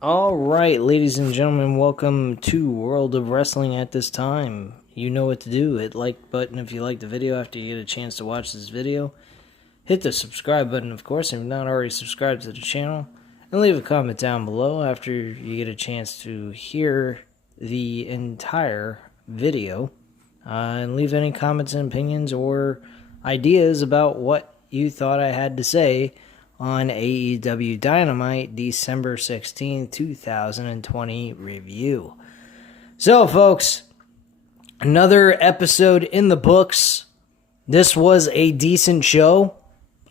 All right, ladies and gentlemen, welcome to World of Wrestling at this time. You know what to do. Hit like button if you like the video after you get a chance to watch this video. Hit the subscribe button, of course, if you're not already subscribed to the channel. And leave a comment down below after you get a chance to hear the entire video. And leave any comments and opinions or ideas about what you thought I had to say on AEW Dynamite December 16, 2020 review. So, folks, another episode in the books. This was a decent show.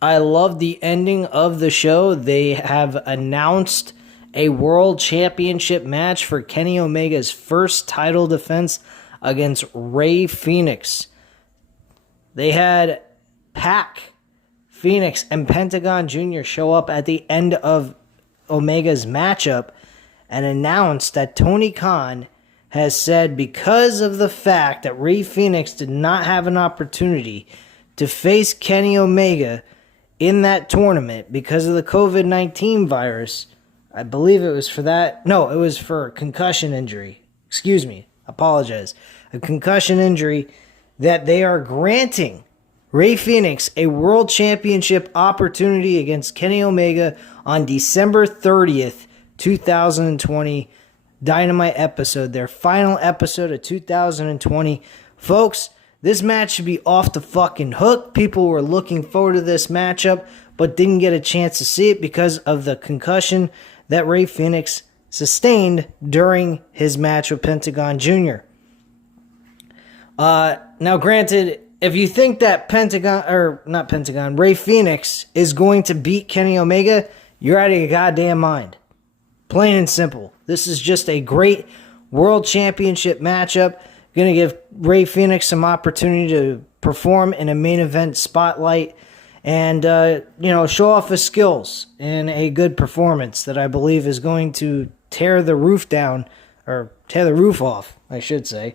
I love the ending of the show. They have announced a World Championship match for Kenny Omega's first title defense against Rey Fenix. They had Pac, Phoenix, and Pentagon Jr. show up at the end of Omega's matchup and announced that Tony Khan has said because of the fact that Rey Fenix did not have an opportunity to face Kenny Omega in that tournament because of the COVID-19 virus. I believe it was for that. No, it was for a concussion injury. Excuse me. Apologize. A concussion injury that they are granting Rey Fenix a World Championship opportunity against Kenny Omega on December 30th, 2020 Dynamite episode, their final episode of 2020. Folks, this match should be off the fucking hook. People were looking forward to this matchup, but didn't get a chance to see it because of the concussion that Rey Fenix sustained during his match with Pentagon Jr. Now, granted, if you think that Rey Fenix is going to beat Kenny Omega, you're out of your goddamn mind. Plain and simple. This is just a great World Championship matchup. Going to give Rey Fenix some opportunity to perform in a main event spotlight and, show off his skills in a good performance that I believe is going to tear the roof off, I should say.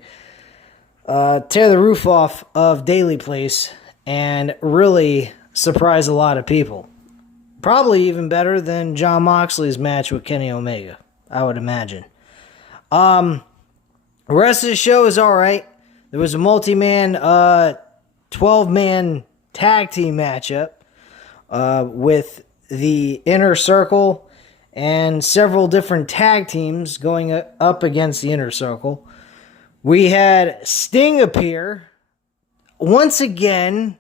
Tear the roof off of Daily Place and really surprise a lot of people. Probably even better than Jon Moxley's match with Kenny Omega, I would imagine. The rest of the show is alright. There was a multi-man, 12-man tag team matchup with the Inner Circle and several different tag teams going up against the Inner Circle. We had Sting appear once again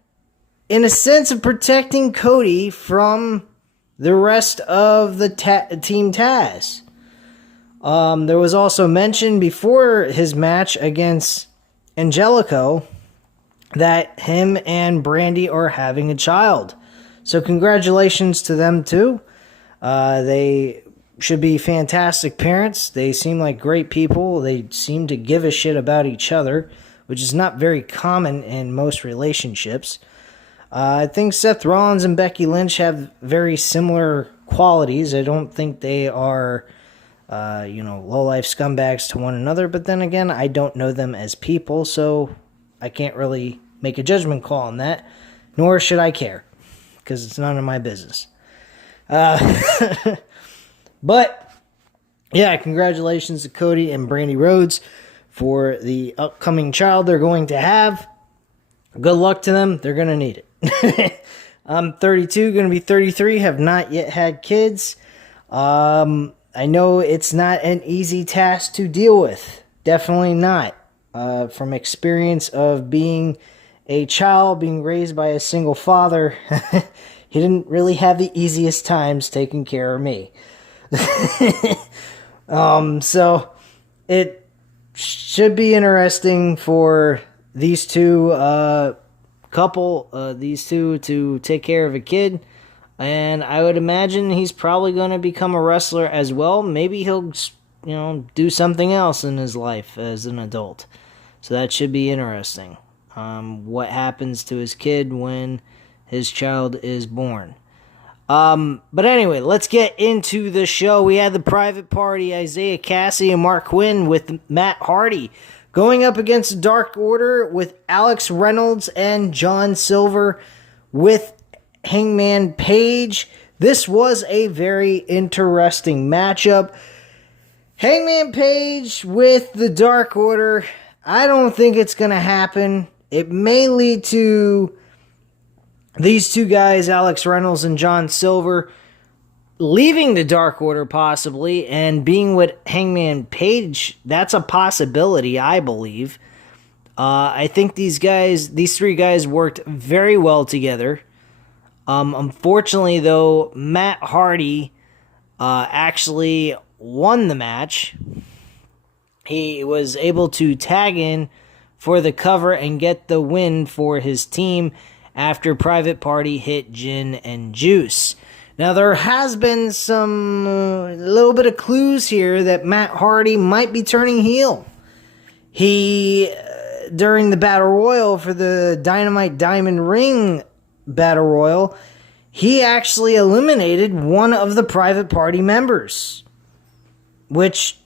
in a sense of protecting Cody from the rest of the Team Taz. There was also mention before his match against Angelico that him and Brandy are having a child. So congratulations to them too. They should be fantastic parents. They seem like great people. They seem to give a shit about each other, which is not very common in most relationships. I think Seth Rollins and Becky Lynch have very similar qualities. I don't think they are, low-life scumbags to one another. But then again, I don't know them as people, so I can't really make a judgment call on that. Nor should I care, because it's none of my business. But, yeah, congratulations to Cody and Brandy Rhodes for the upcoming child they're going to have. Good luck to them. They're going to need it. I'm 32, going to be 33, have not yet had kids. I know it's not an easy task to deal with. Definitely not. From experience of being a child, being raised by a single father, he didn't really have the easiest times taking care of me. So it should be interesting for these two these two to take care of a kid, and I would imagine he's probably going to become a wrestler as well. Maybe he'll do something else in his life as an adult, so that should be interesting. What happens to his kid when his child is born. But anyway, let's get into the show. We had the Private Party, Isaiah Cassie and Mark Quinn with Matt Hardy going up against Dark Order with Alex Reynolds and John Silver with Hangman Page. This was a very interesting matchup. Hangman Page with the Dark Order. I don't think it's going to happen. It may lead to these two guys, Alex Reynolds and John Silver, leaving the Dark Order possibly and being with Hangman Page. That's a possibility, I believe. I think these three guys worked very well together. Unfortunately, though, Matt Hardy actually won the match. He was able to tag in for the cover and get the win for his team after Private Party hit Gin and Juice. Now, there has been some little bit of clues here that Matt Hardy might be turning heel. He, during the Battle Royal for the Dynamite Diamond Ring Battle Royal, he actually eliminated one of the Private Party members, which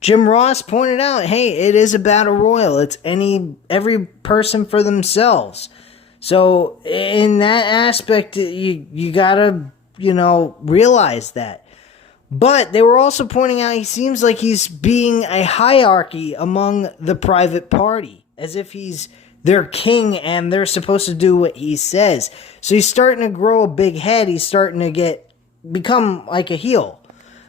Jim Ross pointed out, hey, it is a Battle Royal. It's every person for themselves. So in that aspect, you gotta, realize that. But they were also pointing out he seems like he's being a hierarchy among the Private Party, as if he's their king and they're supposed to do what he says. So he's starting to grow a big head. He's starting to become like a heel.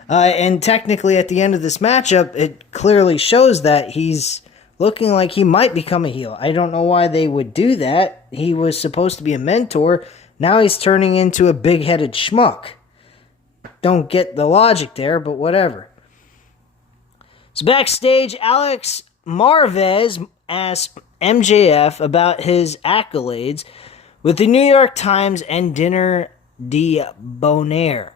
And technically at the end of this matchup, it clearly shows that he's looking like he might become a heel. I don't know why they would do that. He was supposed to be a mentor. Now he's turning into a big-headed schmuck. Don't get the logic there, but whatever. So backstage, Alex Marvez asked MJF about his accolades with the New York Times and Dinner de Bonaire.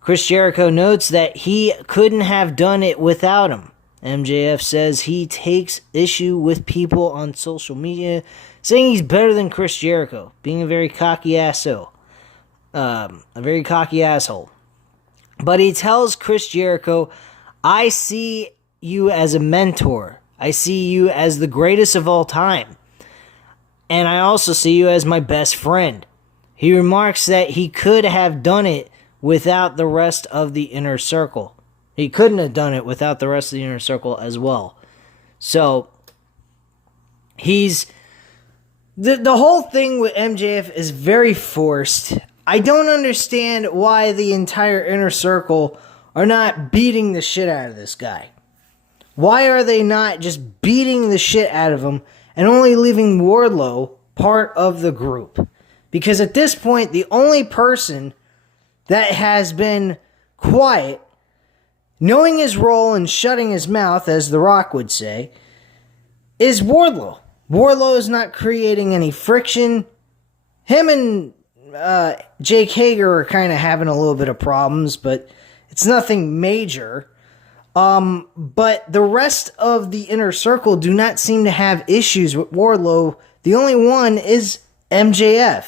Chris Jericho notes that he couldn't have done it without him. MJF says he takes issue with people on social media saying he's better than Chris Jericho, being a very cocky asshole. But he tells Chris Jericho, I see you as a mentor. I see you as the greatest of all time. And I also see you as my best friend. He remarks that he could have done it without the rest of the inner circle. He couldn't have done it without the rest of the inner circle as well. So, the whole thing with MJF is very forced. I don't understand why the entire inner circle are not beating the shit out of this guy. Why are they not just beating the shit out of him and only leaving Wardlow part of the group? Because at this point, the only person that has been quiet, knowing his role and shutting his mouth, as The Rock would say, is Wardlow. Wardlow is not creating any friction. Him and Jake Hager are kind of having a little bit of problems, but it's nothing major. But the rest of the inner circle do not seem to have issues with Wardlow. The only one is MJF.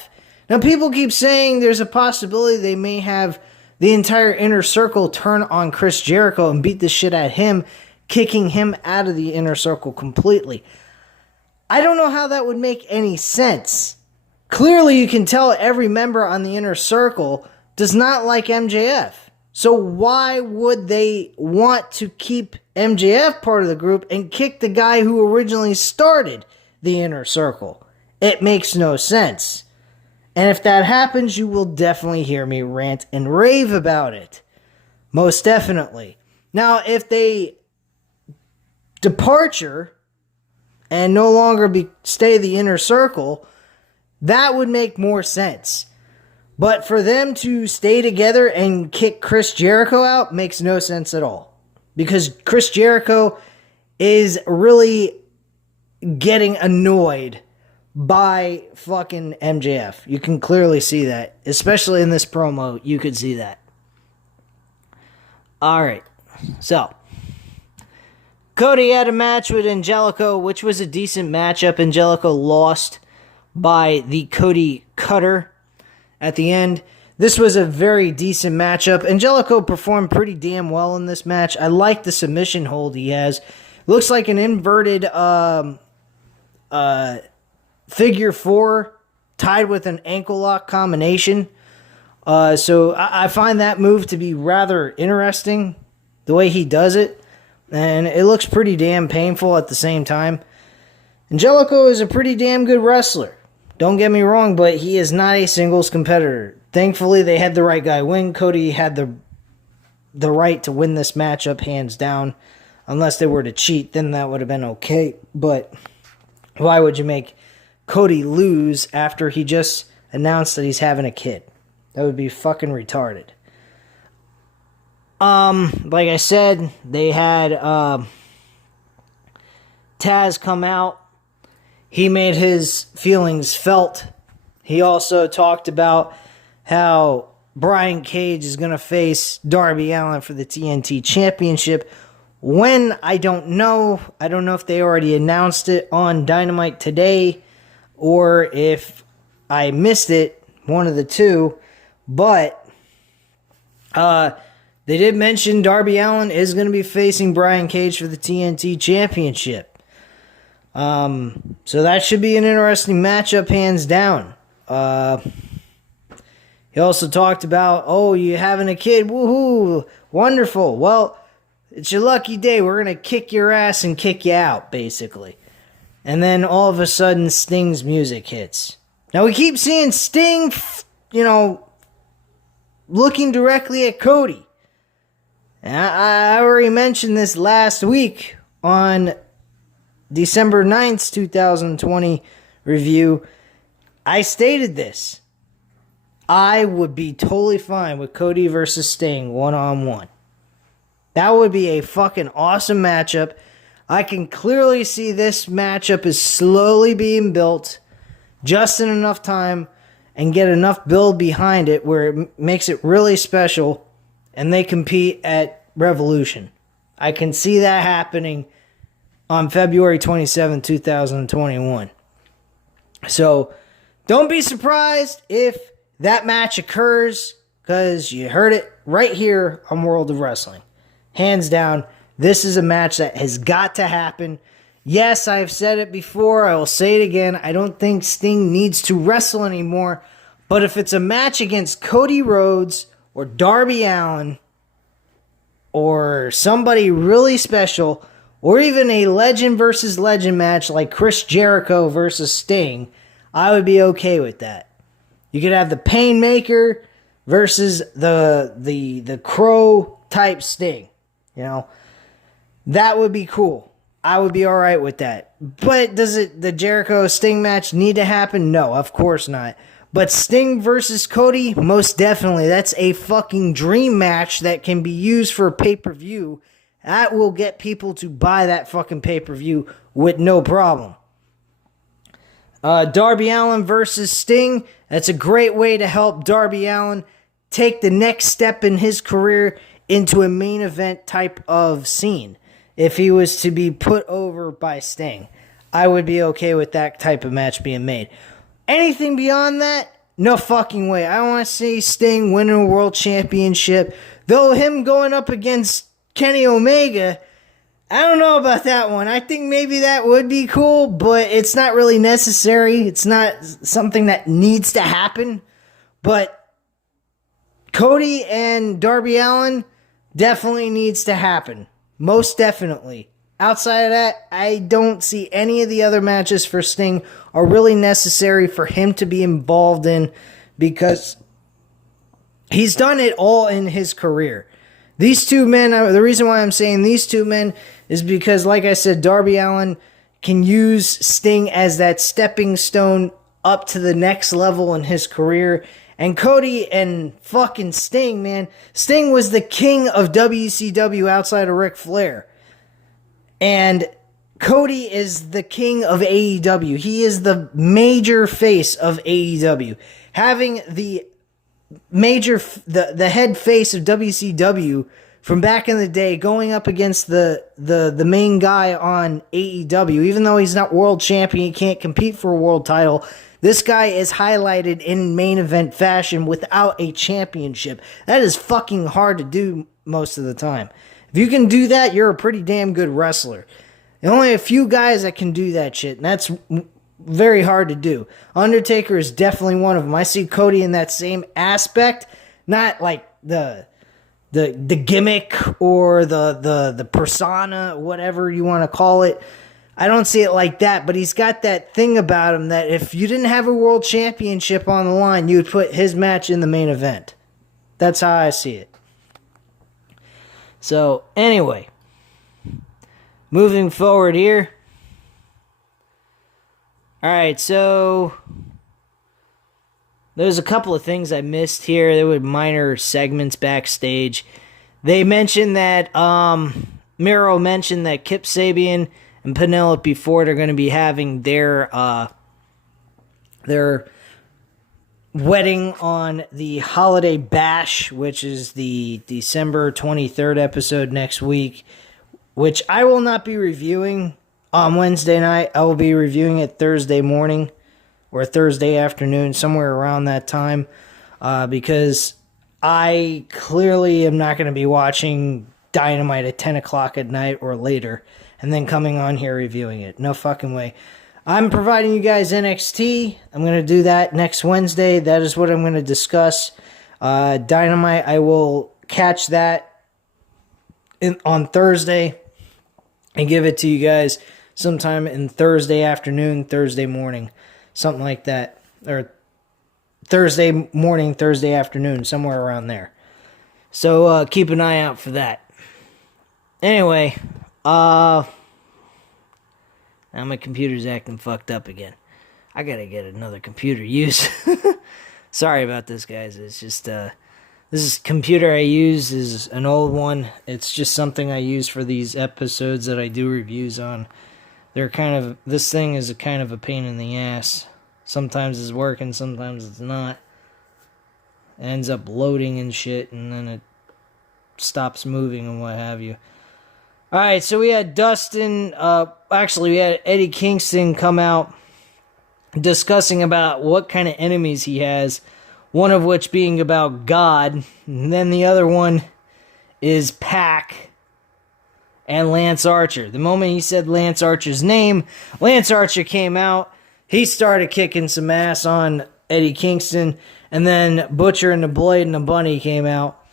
Now, people keep saying there's a possibility they may have the entire inner circle turn on Chris Jericho and beat the shit out of him, kicking him out of the inner circle completely. I don't know how that would make any sense. Clearly, you can tell every member on the inner circle does not like MJF. So why would they want to keep MJF part of the group and kick the guy who originally started the inner circle? It makes no sense. And if that happens, you will definitely hear me rant and rave about it. Most definitely. Now, if they departure and no longer stay the inner circle, that would make more sense. But for them to stay together and kick Chris Jericho out makes no sense at all. Because Chris Jericho is really getting annoyed by fucking MJF. You can clearly see that. Especially in this promo, you could see that. Alright. So, Cody had a match with Angelico, which was a decent matchup. Angelico lost by the Cody Cutter at the end. This was a very decent matchup. Angelico performed pretty damn well in this match. I like the submission hold he has. Looks like an inverted figure four tied with an ankle lock combination. So I find that move to be rather interesting. the way he does it, and it looks pretty damn painful at the same time. Angelico is a pretty damn good wrestler. Don't get me wrong, but he is not a singles competitor. Thankfully, they had the right guy win. Cody had the right to win this matchup, hands down. Unless they were to cheat, then that would have been okay. But why would you make Cody lose after he just announced that he's having a kid? That would be fucking retarded. Like I said, they had Taz come out. He made his feelings felt. He also talked about how Brian Cage is going to face Darby Allen for the TNT Championship. When, I don't know. I don't know if they already announced it on Dynamite today or if I missed it, one of the two. But they did mention Darby Allen is going to be facing Brian Cage for the TNT Championship. So that should be an interesting matchup, hands down. He also talked about, oh, you having a kid, woohoo, wonderful. Well, it's your lucky day. We're going to kick your ass and kick you out, basically. And then all of a sudden, Sting's music hits. Now, we keep seeing Sting, looking directly at Cody. And I already mentioned this last week on December 9th, 2020 review. I stated this. I would be totally fine with Cody versus Sting one-on-one. That would be a fucking awesome matchup. I can clearly see this matchup is slowly being built just in enough time and get enough build behind it where it makes it really special and they compete at Revolution. I can see that happening on February 27, 2021. So, don't be surprised if that match occurs, because you heard it right here on World of Wrestling. Hands down, this is a match that has got to happen. Yes, I've said it before, I will say it again, I don't think Sting needs to wrestle anymore, but if it's a match against Cody Rhodes or Darby Allen or somebody really special, or even a legend versus legend match like Chris Jericho versus Sting, I would be okay with that. You could have the Painmaker versus the Crow type Sting. That would be cool. I would be alright with that. But does the Jericho Sting match need to happen? No, of course not. But Sting versus Cody, most definitely. That's a fucking dream match that can be used for a pay-per-view. That will get people to buy that fucking pay-per-view with no problem. Darby Allen versus Sting. That's a great way to help Darby Allen take the next step in his career into a main event type of scene. If he was to be put over by Sting, I would be okay with that type of match being made. Anything beyond that, no fucking way. I want to see Sting winning a world championship. Though him going up against Kenny Omega, I don't know about that one. I think maybe that would be cool, but it's not really necessary. It's not something that needs to happen. But Cody and Darby Allen definitely needs to happen. Most definitely. Outside of that, I don't see any of the other matches for Sting are really necessary for him to be involved in, because he's done it all in his career. These two men, the reason why I'm saying these two men is because, like I said, Darby Allen can use Sting as that stepping stone up to the next level in his career. And Cody and fucking Sting, man. Sting was the king of WCW outside of Ric Flair. And Cody is the king of AEW. He is the major face of AEW. Having the head face of WCW from back in the day going up against the main guy on AEW, even though he's not world champion, he can't compete for a world title. This guy is highlighted in main event fashion without a championship. That is fucking hard to do most of the time. If you can do that, you're a pretty damn good wrestler. There are only a few guys that can do that shit, and that's very hard to do. Undertaker is definitely one of them. I see Cody in that same aspect, not like the the gimmick or the persona, whatever you want to call it. I don't see it like that, but he's got that thing about him that if you didn't have a world championship on the line, you would put his match in the main event. That's how I see it. So, anyway, moving forward here. Alright, so there's a couple of things I missed here. There were minor segments backstage. They mentioned that, Miro mentioned that Kip Sabian and Penelope Ford are going to be having their wedding on the Holiday Bash, which is the December 23rd episode next week, which I will not be reviewing on Wednesday night. I will be reviewing it Thursday morning or Thursday afternoon, somewhere around that time, because I clearly am not going to be watching Dynamite at 10 o'clock at night or later and then coming on here reviewing it. No fucking way. I'm providing you guys NXT. I'm going to do that next Wednesday. That is what I'm going to discuss. Dynamite, I will catch that on Thursday and give it to you guys sometime in Thursday afternoon, Thursday morning, something like that. Or Thursday morning, Thursday afternoon, somewhere around there. So keep an eye out for that. Anyway, now my computer's acting fucked up again. I gotta get another computer use. Sorry about this, guys. It's just, this computer I use is an old one. It's just something I use for these episodes that I do reviews on. This thing is a kind of a pain in the ass. Sometimes it's working, sometimes it's not. It ends up loading and shit, and then it stops moving and what have you. Alright, so we had Dustin, we had Eddie Kingston come out discussing about what kind of enemies he has, one of which being about God, and then the other one is Pac and Lance Archer. The moment he said Lance Archer's name, Lance Archer came out, he started kicking some ass on Eddie Kingston, and then Butcher and the Blade and the Bunny came out.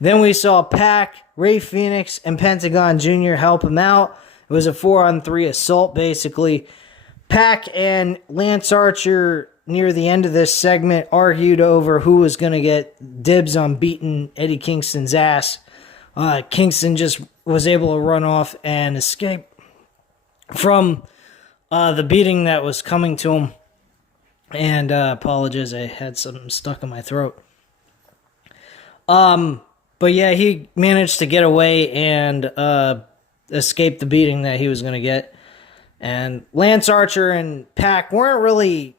Then we saw Pac, Ray Phoenix, and Pentagon Jr. help him out. It was a 4-on-3 assault, basically. Pac and Lance Archer, near the end of this segment, argued over who was going to get dibs on beating Eddie Kingston's ass. Kingston just was able to run off and escape from the beating that was coming to him. And apologize, I had something stuck in my throat. But yeah, he managed to get away and escape the beating that he was going to get. And Lance Archer and Pac weren't really,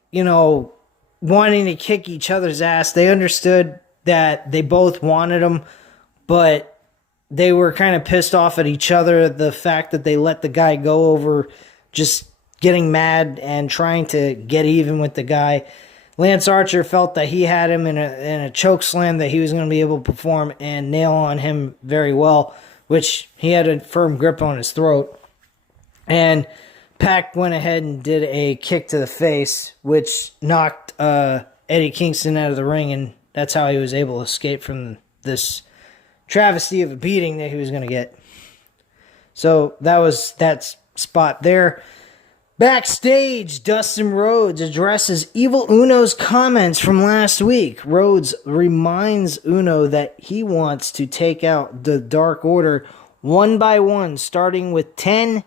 wanting to kick each other's ass. They understood that they both wanted him, but they were kind of pissed off at each other. The fact that they let the guy go over just getting mad and trying to get even with the guy. Lance Archer felt that he had him in a choke slam that he was going to be able to perform and nail on him very well, which he had a firm grip on his throat. And Pac went ahead and did a kick to the face, which knocked Eddie Kingston out of the ring, and that's how he was able to escape from this travesty of a beating that he was going to get. So that was that spot there. Backstage, Dustin Rhodes addresses Evil Uno's comments from last week. Rhodes reminds Uno that he wants to take out the Dark Order one by one, starting with 10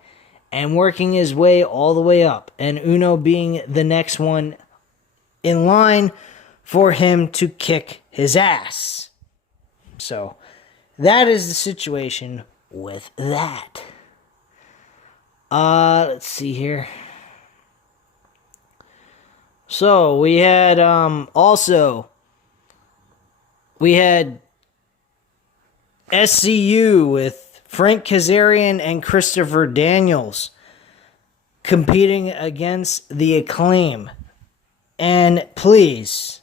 and working his way all the way up. And Uno being the next one in line for him to kick his ass. So, that is the situation with that. Let's see here. So, we had, we had SCU with Frank Kazarian and Christopher Daniels competing against the Acclaim. And please,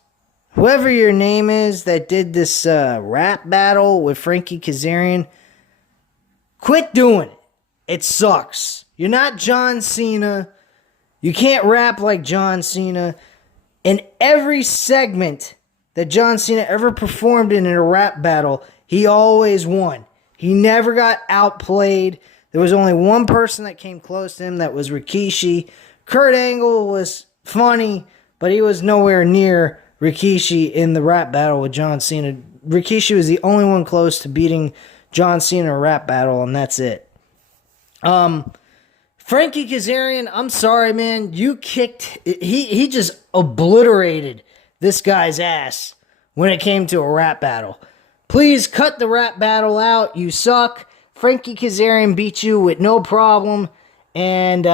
whoever your name is that did this rap battle with Frankie Kazarian, quit doing it. It sucks. You're not John Cena. You can't rap like John Cena. In every segment that John Cena ever performed in a rap battle, he always won. He never got outplayed. There was only one person that came close to him. That was Rikishi. Kurt Angle was funny, but he was nowhere near Rikishi in the rap battle with John Cena. Rikishi was the only one close to beating John Cena in a rap battle, and that's it. Frankie Kazarian, I'm sorry, man. You kicked... He just obliterated this guy's ass when it came to a rap battle. Please cut the rap battle out. You suck. Frankie Kazarian beat you with no problem. And,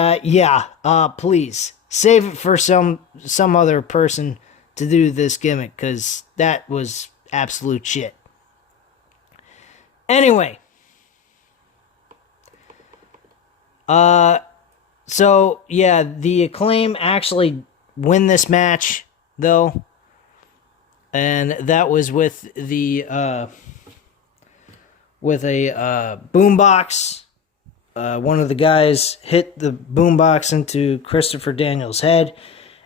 please. Save it for some other person to do this gimmick, because that was absolute shit. Anyway. So, yeah, the Acclaim actually win this match, though. And that was with a boombox. One of the guys hit the boombox into Christopher Daniels' head.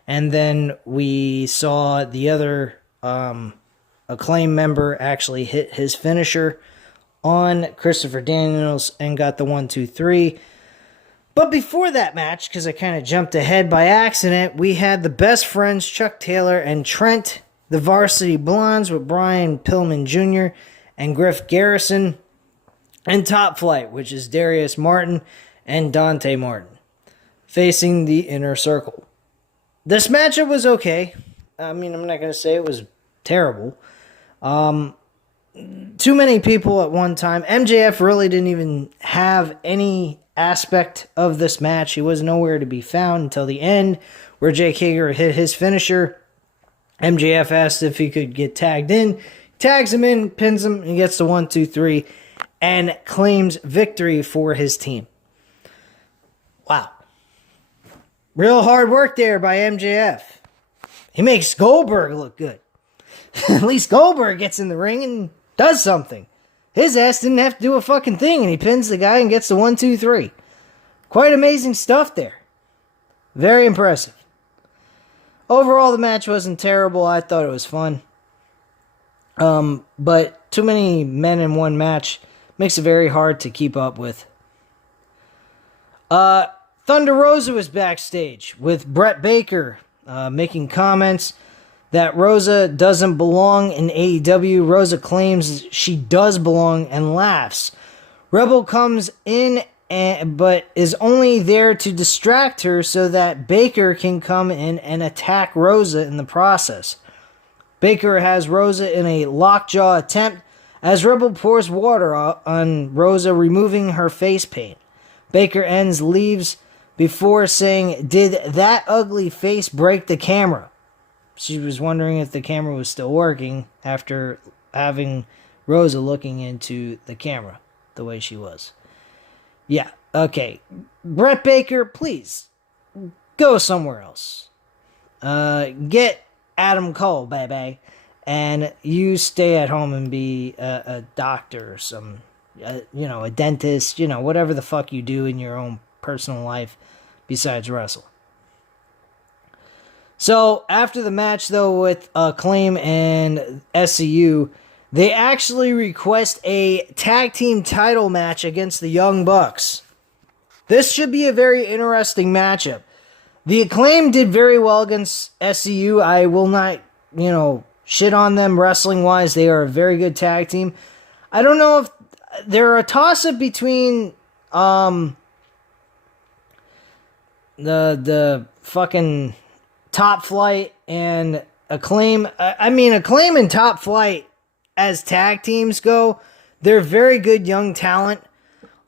And then we saw the other Acclaim member actually hit his finisher on Christopher Daniels and got the 1, 2, 3. But before that match, because I kind of jumped ahead by accident, we had the Best Friends, Chuck Taylor and Trent, the Varsity Blondes with Brian Pillman Jr. and Griff Garrison, and Top Flight, which is Darius Martin and Dante Martin, facing the Inner Circle. This matchup was okay. I mean, I'm not going to say it was terrible. Too many people at one time. MJF really didn't even have any aspect of this match. He was nowhere to be found until the end, where Jake Hager hit his finisher. MJF asked if he could get tagged in. Tags him in, pins him, and gets the 1, 2, 3, and claims victory for his team. Wow. Real hard work there by MJF. He makes Goldberg look good. At least Goldberg gets in the ring and does something. His ass didn't have to do a fucking thing, and he pins the guy and gets the 1, 2, 3. Quite amazing stuff there. Very impressive. Overall, the match wasn't terrible. I thought it was fun. But too many men in one match makes it very hard to keep up with. Thunder Rosa was backstage with Brett Baker, making comments that Rosa doesn't belong in AEW. Rosa claims she does belong and laughs. Rebel comes in, but is only there to distract her so that Baker can come in and attack Rosa in the process. Baker has Rosa in a lockjaw attempt as Rebel pours water on Rosa, removing her face paint. Baker leaves before saying, "Did that ugly face break the camera?" She was wondering if the camera was still working after having Rosa looking into the camera the way she was. Yeah, okay. Brett Baker, please, go somewhere else. Get Adam Cole, baby, and you stay at home and be a doctor or some, a dentist, whatever the fuck you do in your own personal life besides wrestle. So, after the match, though, with Acclaim and SCU, they actually request a tag team title match against the Young Bucks. This should be a very interesting matchup. The Acclaim did very well against SCU. I will not, shit on them wrestling-wise. They are a very good tag team. I don't know if they're a toss-up between the fucking Top Flight and Acclaim. Acclaim and Top Flight, as tag teams go, they're very good young talent.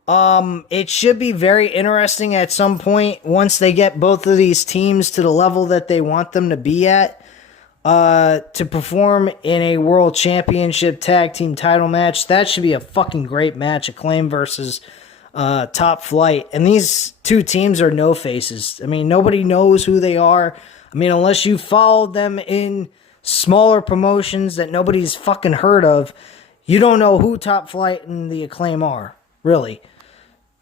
It should be very interesting at some point once they get both of these teams to the level that they want them to be at, to perform in a World Championship tag team title match. That should be a fucking great match. Acclaim versus Top Flight. And these two teams are no faces. Nobody knows who they are. Unless you followed them in smaller promotions that nobody's fucking heard of, you don't know who Top Flight and the Acclaim are, really.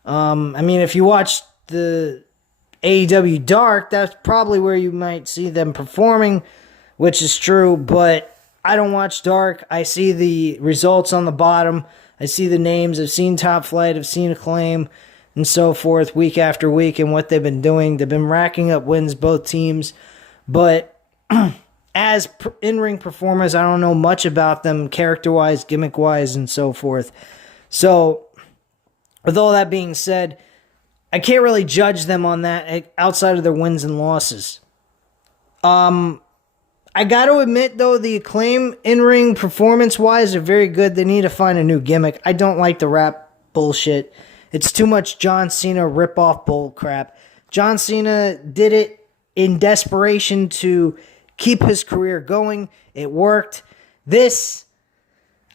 If you watch the AEW Dark, that's probably where you might see them performing, which is true, but I don't watch Dark. I see the results on the bottom. I see the names. I've seen Top Flight. I've seen Acclaim and so forth week after week and what they've been doing. They've been racking up wins, both teams. But as in-ring performers, I don't know much about them character-wise, gimmick-wise, and so forth. So, with all that being said, I can't really judge them on that outside of their wins and losses. I got to admit, though, the Acclaim in-ring performance-wise are very good. They need to find a new gimmick. I don't like the rap bullshit. It's too much John Cena rip-off bull crap. John Cena did it in desperation to keep his career going. It worked. This,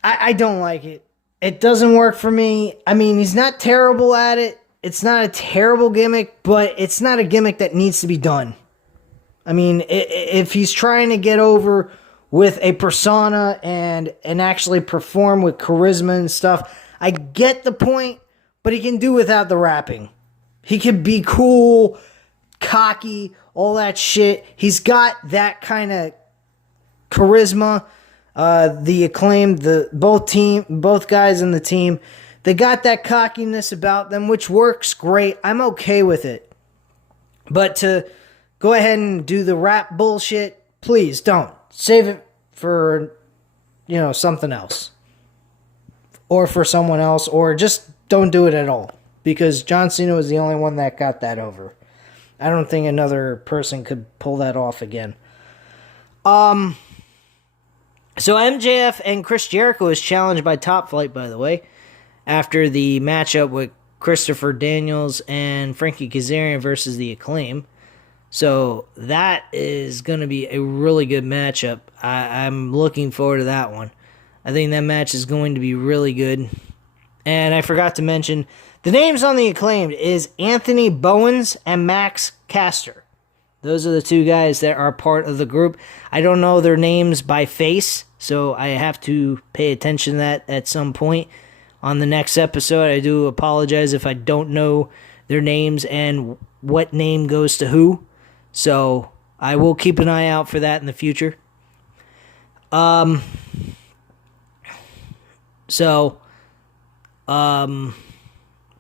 I don't like it. It doesn't work for me. I mean, he's not terrible at it. It's not a terrible gimmick, but it's not a gimmick that needs to be done. I mean, if he's trying to get over with a persona and actually perform with charisma and stuff, I get the point, but he can do without the rapping. He can be cool, cocky, all that shit. He's got that kind of charisma. The Acclaim, both guys in the team, they got that cockiness about them, which works great. I'm okay with it. But to go ahead and do the rap bullshit, please don't. Save it for, something else. Or for someone else, or just don't do it at all. Because John Cena was the only one that got that over. I don't think another person could pull that off again. So MJF and Chris Jericho is challenged by Top Flight, by the way, after the matchup with Christopher Daniels and Frankie Kazarian versus the Acclaim. So that is going to be a really good matchup. I'm looking forward to that one. I think that match is going to be really good. And I forgot to mention, the names on the Acclaimed is Anthony Bowens and Max Caster. Those are the two guys that are part of the group. I don't know their names by face, so I have to pay attention to that at some point on the next episode. I do apologize if I don't know their names and what name goes to who. So I will keep an eye out for that in the future.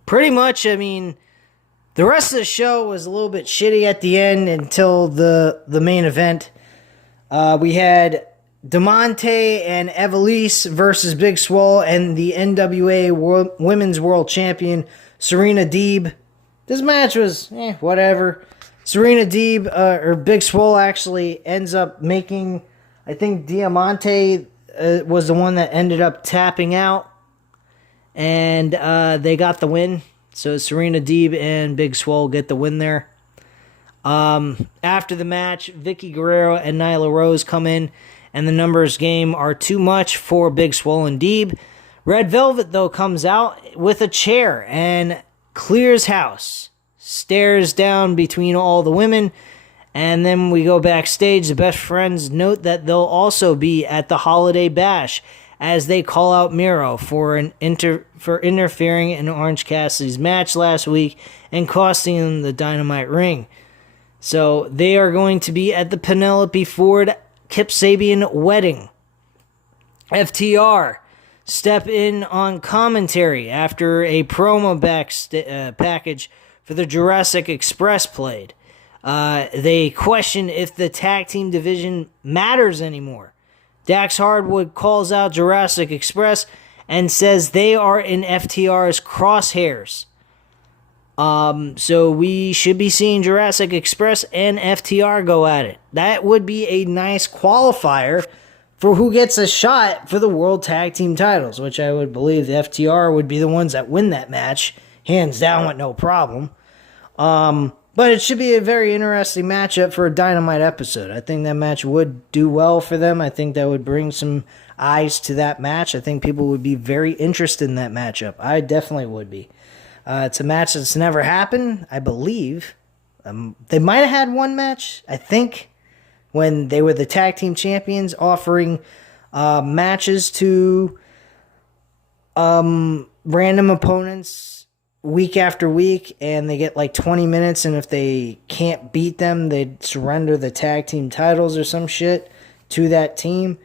Pretty much, I mean, the rest of the show was a little bit shitty at the end until the main event. We had DeMonte and Evilise versus Big Swole and the NWA Women's World Champion, Serena Deeb. This match was, whatever. Serena Deeb, or Big Swole, actually ends up making, I think Diamante was the one that ended up tapping out. And they got the win. So Serena Deeb and Big Swole get the win there. After the match, Vicky Guerrero and Nyla Rose come in, and the numbers game are too much for Big Swole and Deeb. Red Velvet, though, comes out with a chair and clears house. Stares down between all the women, and then we go backstage. The Best Friends note that they'll also be at the Holiday Bash as they call out Miro for interfering in Orange Cassidy's match last week and costing him the Dynamite ring. So they are going to be at the Penelope Ford Kip Sabian wedding. FTR step in on commentary after a promo package for the Jurassic Express played. They question if the tag team division matters anymore. Dax Hardwood calls out Jurassic Express and says they are in FTR's crosshairs. So we should be seeing Jurassic Express and FTR go at it. That would be a nice qualifier for who gets a shot for the World Tag Team titles, which I would believe the FTR would be the ones that win that match, hands down with no problem. But it should be a very interesting matchup for a Dynamite episode. I think that match would do well for them. I think that would bring some eyes to that match. I think people would be very interested in that matchup. I definitely would be. It's a match that's never happened, I believe. They might have had one match, I think, when they were the tag team champions, offering matches to random opponents week after week, and they get like 20 minutes, and if they can't beat them, they surrender the tag team titles or some shit to that team.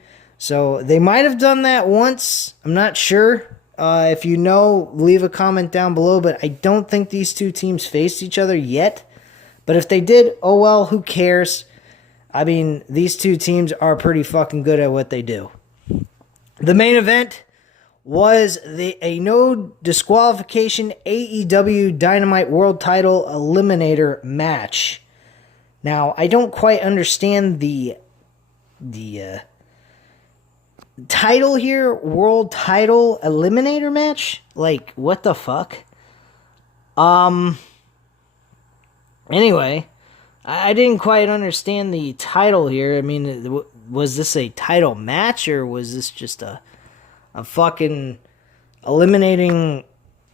So they might have done that once. I'm not sure. If you know, leave a comment down below. But I don't think these two teams faced each other yet. But if they did, oh well, who cares? I mean, these two teams are pretty fucking good at what they do. The main event was a no disqualification AEW Dynamite World Title Eliminator match. Now, I don't quite understand the title here, World Title Eliminator match. Like, what the fuck? Anyway, I didn't quite understand the title here. I mean, was this a title match, or was this just a fucking eliminating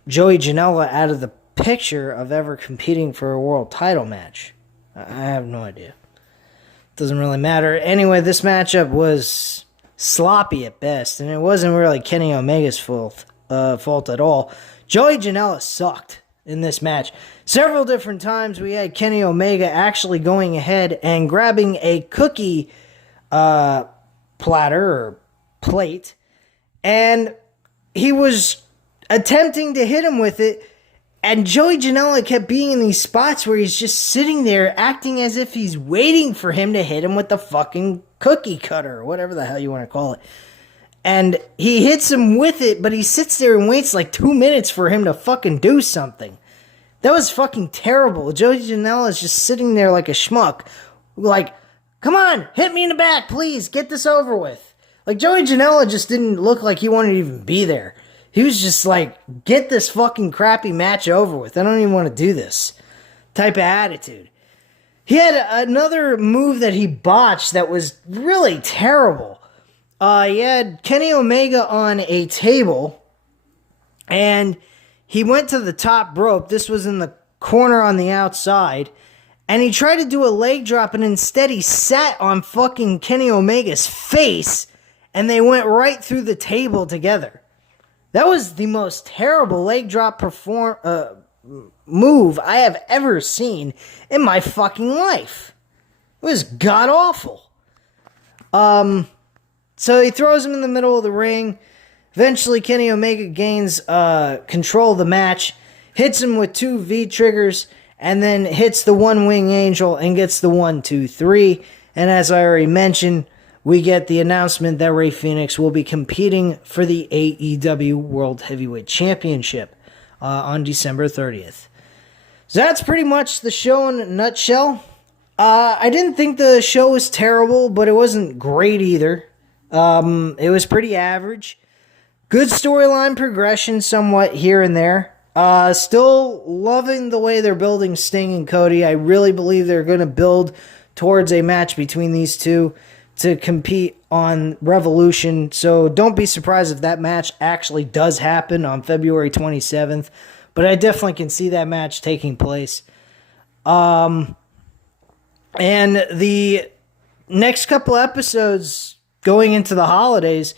Joey Janela out of the picture of ever competing for a world title match? I have no idea. Doesn't really matter. Anyway, this matchup was sloppy at best, and it wasn't really Kenny Omega's fault at all. Joey Janela sucked in this match. Several different times we had Kenny Omega actually going ahead and grabbing a cookie platter or plate, and he was attempting to hit him with it, and Joey Janela kept being in these spots where he's just sitting there acting as if he's waiting for him to hit him with the fucking cookie cutter, or whatever the hell you want to call it. And he hits him with it, but he sits there and waits like 2 minutes for him to fucking do something. That was fucking terrible. Joey Janela is just sitting there like a schmuck. Like, come on, hit me in the back, please, get this over with. Like, Joey Janela just didn't look like he wanted to even be there. He was just like, get this fucking crappy match over with. I don't even want to do this type of attitude. He had another move that he botched that was really terrible. He had Kenny Omega on a table, and he went to the top rope. This was in the corner on the outside, and he tried to do a leg drop, and instead he sat on fucking Kenny Omega's face, and they went right through the table together. That was the most terrible leg drop move I have ever seen in my fucking life. It was god-awful. So he throws him in the middle of the ring. Eventually, Kenny Omega gains control of the match, hits him with 2 V-triggers, and then hits the one-wing angel and gets the 1, 2, 3. And as I already mentioned, we get the announcement that Rey Fenix will be competing for the AEW World Heavyweight Championship on December 30th. So that's pretty much the show in a nutshell. I didn't think the show was terrible, but it wasn't great either. It was pretty average. Good storyline progression somewhat here and there. Still loving the way they're building Sting and Cody. I really believe they're going to build towards a match between these two to compete on Revolution. So don't be surprised if that match actually does happen on February 27th. But I definitely can see that match taking place. And the next couple episodes going into the holidays,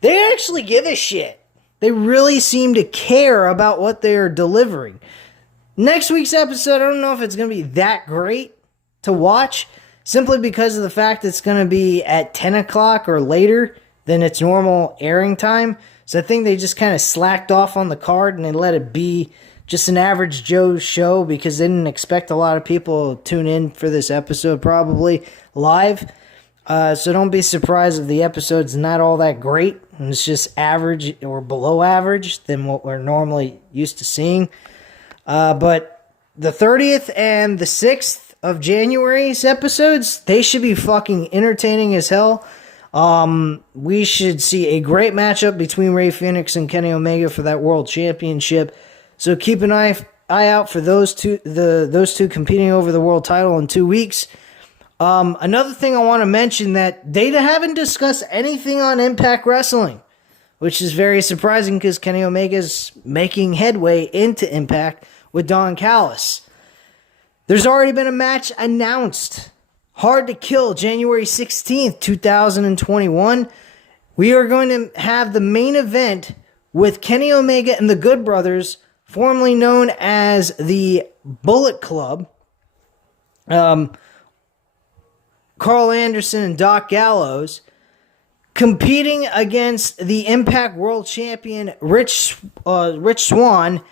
they actually give a shit. They really seem to care about what they're delivering. Next week's episode, I don't know if it's going to be that great to watch, simply because of the fact it's going to be at 10 o'clock or later than its normal airing time. So I think they just kind of slacked off on the card and they let it be just an average Joe show because they didn't expect a lot of people to tune in for this episode probably live. So don't be surprised if the episode's not all that great and it's just average or below average than what we're normally used to seeing. But the 30th and the 6th of January's episodes, they should be fucking entertaining as hell. We should see a great matchup between Rey Fenix and Kenny Omega for that World Championship. So keep an eye out for those two competing over the world title in 2 weeks. Another thing I want to mention that they haven't discussed anything on Impact Wrestling, which is very surprising because Kenny Omega's making headway into Impact with Don Callis. There's already been a match announced. Hard to Kill, January 16th, 2021. We are going to have the main event with Kenny Omega and the Good Brothers, formerly known as the Bullet Club. Carl Anderson and Doc Gallows competing against the Impact World Champion Rich Swann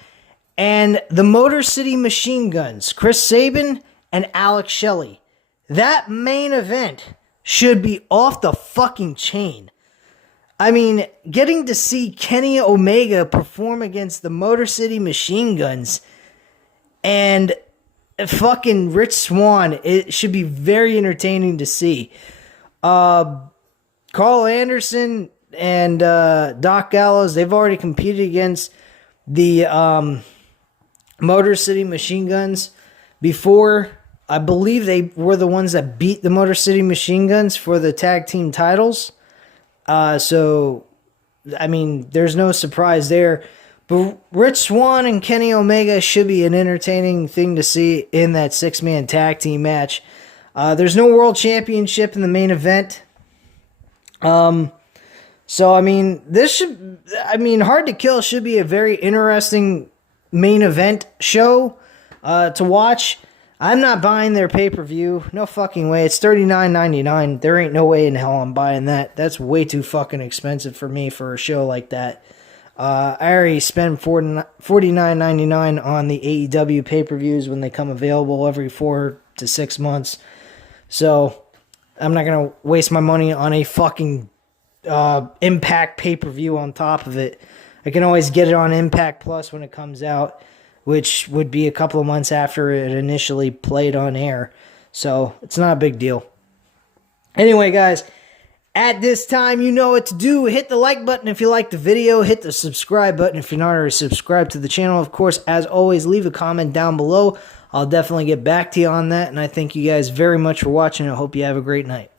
and the Motor City Machine Guns, Chris Sabin and Alex Shelley. That main event should be off the fucking chain. I mean, getting to see Kenny Omega perform against the Motor City Machine Guns and fucking Rich Swann, it should be very entertaining to see. Carl Anderson and Doc Gallows, they've already competed against the Motor City Machine Guns before. I believe they were the ones that beat the Motor City Machine Guns for the tag team titles. So, I mean, there's no surprise there. But Rich Swann and Kenny Omega should be an entertaining thing to see in that 6-man tag team match. There's no world championship in the main event. So, I mean, Hard to Kill should be a very interesting main event show to watch. I'm not buying their pay-per-view. No fucking way. It's $39.99. There ain't no way in hell I'm buying that. That's way too fucking expensive for me for a show like that. I already spend $49.99 on the AEW pay-per-views when they come available every 4 to 6 months. So, I'm not going to waste my money on a fucking Impact pay-per-view on top of it. I can always get it on Impact Plus when it comes out, which would be a couple of months after it initially played on air. So, it's not a big deal. Anyway, guys, at this time, you know what to do. Hit the like button if you like the video. Hit the subscribe button if you're not already subscribed to the channel. Of course, as always, leave a comment down below. I'll definitely get back to you on that. And I thank you guys very much for watching. I hope you have a great night.